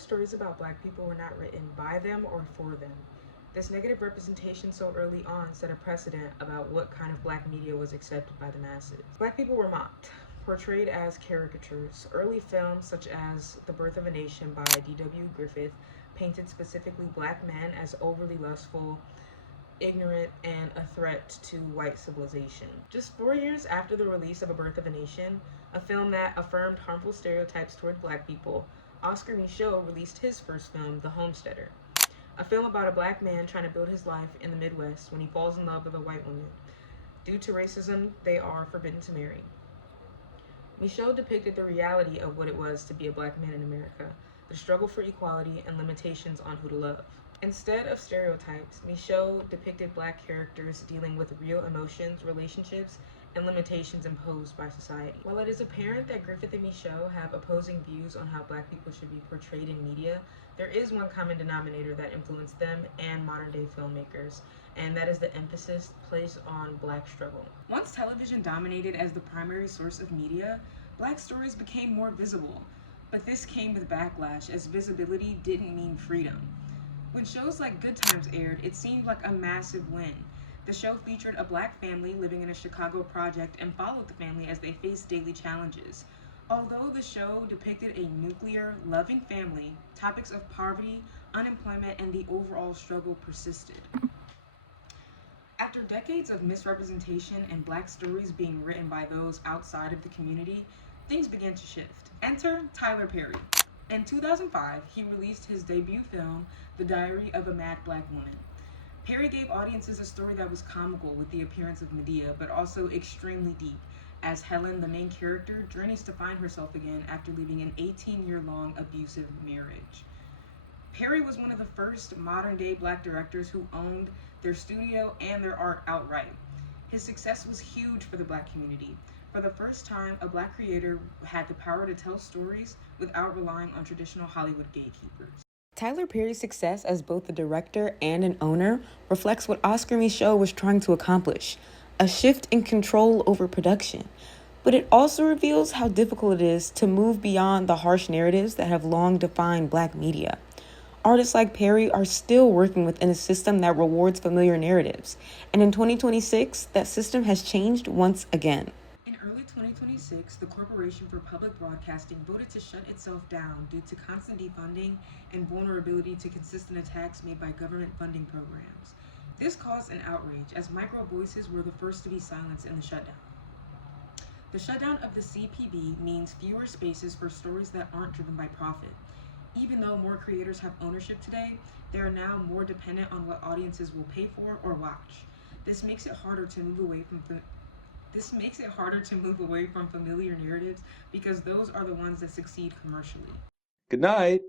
first, stories about black people were not written by them or for them. This negative representation so early on set a precedent about what kind of black media was accepted by the masses. Black people were mocked, portrayed as caricatures. Early films, such as The Birth of a Nation by D.W. Griffith, painted specifically black men as overly lustful, ignorant, and a threat to white civilization. Just 4 years after the release of A Birth of a Nation, a film that affirmed harmful stereotypes toward black people, Oscar Micheaux released his first film, The Homesteader, a film about a black man trying to build his life in the Midwest when he falls in love with a white woman. Due to racism, they are forbidden to marry. Micheaux depicted the reality of what it was to be a black man in America, the struggle for equality, and limitations on who to love. Instead of stereotypes, Micheaux depicted black characters dealing with real emotions, relationships, and limitations imposed by society. While it is apparent that Griffith and Micheaux have opposing views on how black people should be portrayed in media, there is one common denominator that influenced them and modern-day filmmakers, and that is the emphasis placed on black struggle. Once television dominated as the primary source of media, black stories became more visible, but this came with backlash as visibility didn't mean freedom. When shows like Good Times aired, it seemed like a massive win. The show featured a black family living in a Chicago project and followed the family as they faced daily challenges. Although the show depicted a nuclear, loving family, topics of poverty, unemployment, and the overall struggle persisted. After decades of misrepresentation and black stories being written by those outside of the community, things began to shift. Enter Tyler Perry. In 2005, he released his debut film, The Diary of a Mad Black Woman. Perry gave audiences a story that was comical with the appearance of Medea, but also extremely deep, as Helen, the main character, journeys to find herself again after leaving an 18-year-long abusive marriage. Perry was one of the first modern-day black directors who owned their studio and their art outright. His success was huge for the black community. For the first time, a black creator had the power to tell stories without relying on traditional Hollywood gatekeepers. Tyler Perry's success as both a director and an owner reflects what Oscar Micheaux was trying to accomplish, a shift in control over production. But it also reveals how difficult it is to move beyond the harsh narratives that have long defined black media. Artists like Perry are still working within a system that rewards familiar narratives, and in 2026, that system has changed once again. In early 2026, the Corporation for Public Broadcasting voted to shut itself down due to constant defunding and vulnerability to consistent attacks made by government funding programs. This caused an outrage, as micro voices were the first to be silenced in the shutdown. The shutdown of the CPB means fewer spaces for stories that aren't driven by profit. Even though more creators have ownership today, they are now more dependent on what audiences will pay for or watch. This makes it harder to move away from familiar narratives because those are the ones that succeed commercially. Good night.